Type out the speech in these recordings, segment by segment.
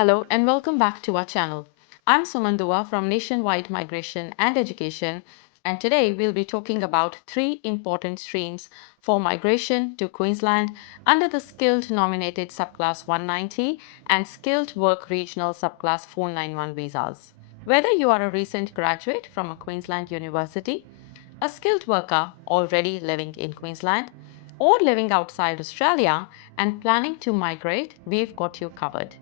Hello and welcome back to our channel. I'm 𝐒𝐮𝐴 from Nationwide Migration and Education, and today we'll be talking about three important streams for migration to Queensland under the Skilled Nominated Subclass 190 and Skilled Work Regional Subclass 491 visas. Whether you are a recent graduate from a Queensland university, a skilled worker already living in Queensland, or living outside Australia and planning to migrate, we've got you covered.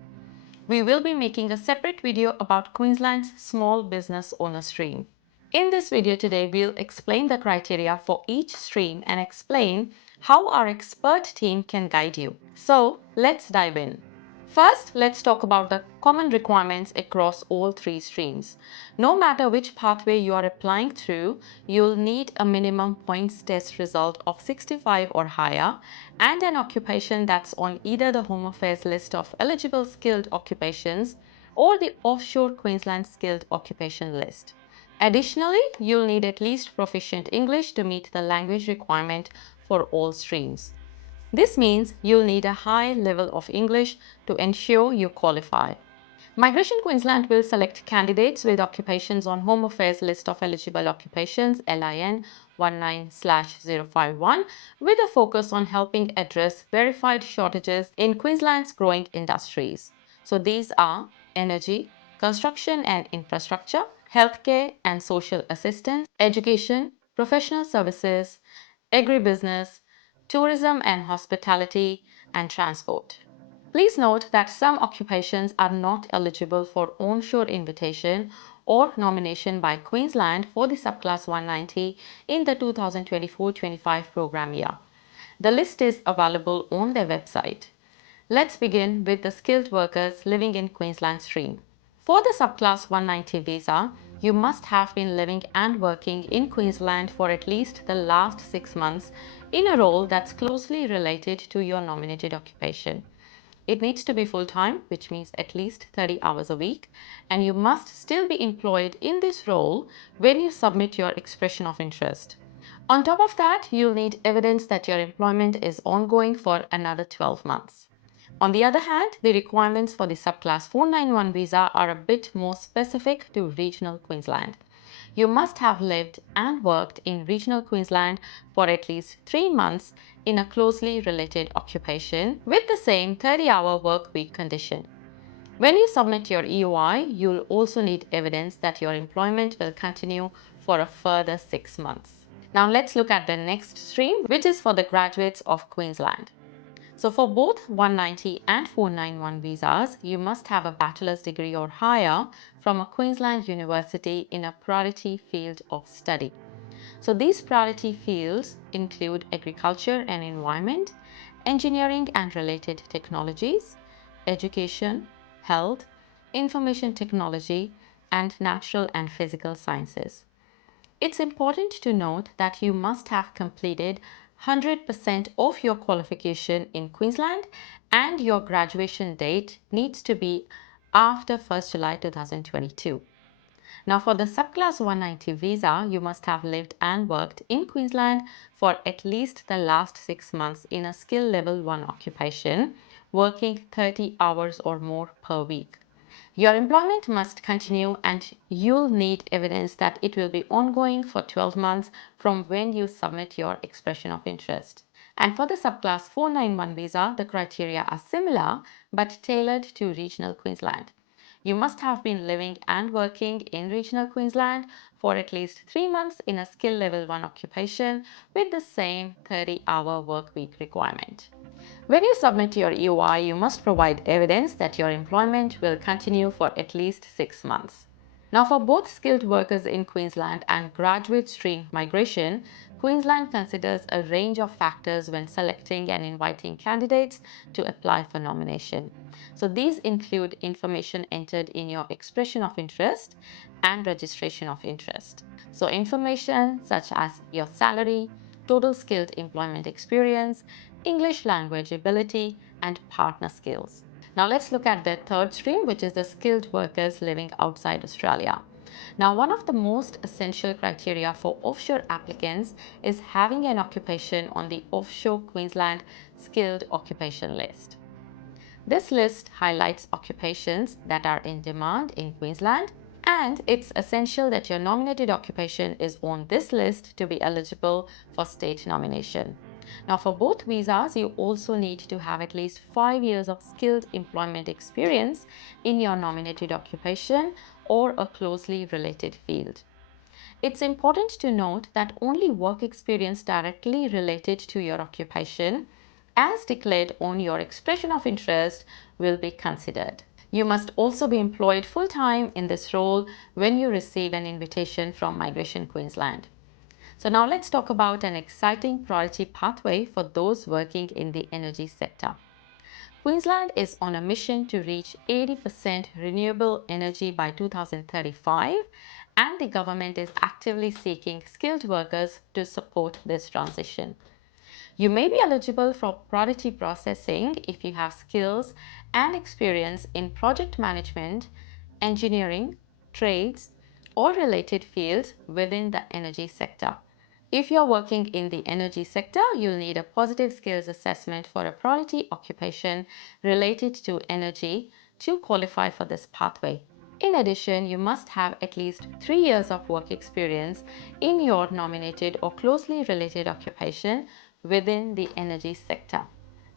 We will be making a separate video about Queensland's small business owner stream. In this video today, we'll explain the criteria for each stream and explain how our expert team can guide you. So let's dive in. First, let's talk about the common requirements across all three streams. No matter which pathway you are applying through, you'll need a minimum points test result of 65 or higher and an occupation that's on either the Home Affairs list of eligible skilled occupations or the Offshore Queensland skilled occupation list. Additionally, you'll need at least proficient English to meet the language requirement for all streams. This means you'll need a high level of English to ensure you qualify. Migration Queensland will select candidates with occupations on Home Affairs list of eligible occupations LIN 19/051 with a focus on helping address verified shortages in Queensland's growing industries. So these are energy, construction and infrastructure, healthcare and social assistance, education, professional services, agribusiness, tourism and hospitality, and transport. Please note that some occupations are not eligible for onshore invitation or nomination by Queensland for the Subclass 190 in the 2024-25 program year. The list is available on their website. Let's begin with the skilled workers living in Queensland stream. For the Subclass 190 visa, you must have been living and working in Queensland for at least the last 6 months in a role that's closely related to your nominated occupation. It needs to be full-time, which means at least 30 hours a week, and you must still be employed in this role when you submit your expression of interest. On top of that, you'll need evidence that your employment is ongoing for another 12 months. On the other hand, the requirements for the Subclass 491 visa are a bit more specific to regional Queensland. You must have lived and worked in regional Queensland for at least 3 months in a closely related occupation with the same 30-hour work week condition. When you submit your EOI, you'll also need evidence that your employment will continue for a further 6 months. Now let's look at the next stream, which is for the graduates of Queensland. So for both 190 and 491 visas, you must have a bachelor's degree or higher from a Queensland university in a priority field of study. So these priority fields include agriculture and environment, engineering and related technologies, education, health, information technology, and natural and physical sciences. It's important to note that you must have completed 100% of your qualification in Queensland and your graduation date needs to be after 1st July 2022. Now for the Subclass 190 visa, you must have lived and worked in Queensland for at least the last 6 months in a skill level 1 occupation, working 30 hours or more per week. Your employment must continue and you'll need evidence that it will be ongoing for 12 months from when you submit your expression of interest. And for the Subclass 491 visa, the criteria are similar but tailored to regional Queensland. You must have been living and working in regional Queensland for at least 3 months in a skill level 1 occupation with the same 30-hour work week requirement. When you submit your EOI, you must provide evidence that your employment will continue for at least 6 months. Now for both skilled workers in Queensland and graduate stream migration, Queensland considers a range of factors when selecting and inviting candidates to apply for nomination. So these include information entered in your expression of interest and registration of interest. So information such as your salary, total skilled employment experience, English language ability, and partner skills. Now let's look at the third stream, which is the skilled workers living outside Australia. Now, one of the most essential criteria for offshore applicants is having an occupation on the Offshore Queensland skilled occupation list. This list highlights occupations that are in demand in Queensland, and it's essential that your nominated occupation is on this list to be eligible for state nomination. Now, for both visas, you also need to have at least 5 years of skilled employment experience in your nominated occupation or a closely related field. It's important to note that only work experience directly related to your occupation, as declared on your expression of interest, will be considered. You must also be employed full-time in this role when you receive an invitation from Migration Queensland. So now let's talk about an exciting priority pathway for those working in the energy sector. Queensland is on a mission to reach 80% renewable energy by 2035, and the government is actively seeking skilled workers to support this transition. You may be eligible for priority processing if you have skills and experience in project management, engineering, trades, or related fields within the energy sector. If you're working in the energy sector, you'll need a positive skills assessment for a priority occupation related to energy to qualify for this pathway. In addition, you must have at least 3 years of work experience in your nominated or closely related occupation within the energy sector.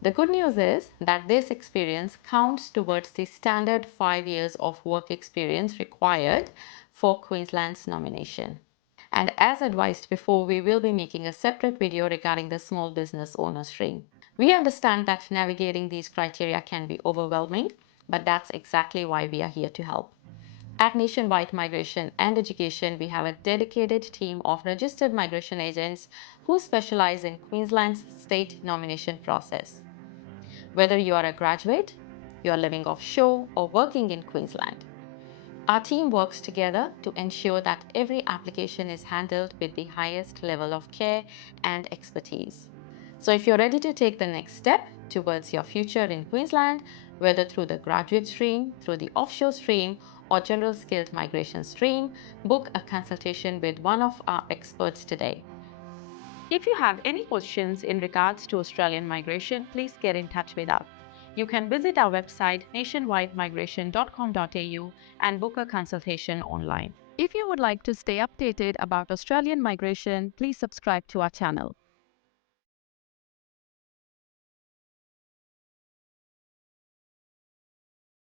The good news is that this experience counts towards the standard 5 years of work experience required for Queensland's nomination. And as advised before, we will be making a separate video regarding the small business owner stream. We understand that navigating these criteria can be overwhelming, but that's exactly why we are here to help. At Nationwide Migration and Education, we have a dedicated team of registered migration agents who specialize in Queensland's state nomination process. Whether you are a graduate, you are living offshore, or working in Queensland, our team works together to ensure that every application is handled with the highest level of care and expertise. So if you're ready to take the next step towards your future in Queensland, whether through the graduate stream, through the offshore stream, or general skilled migration stream, book a consultation with one of our experts today. If you have any questions in regards to Australian migration, please get in touch with us. You can visit our website nationwidemigration.com.au and book a consultation online. If you would like to stay updated about Australian migration, please subscribe to our channel.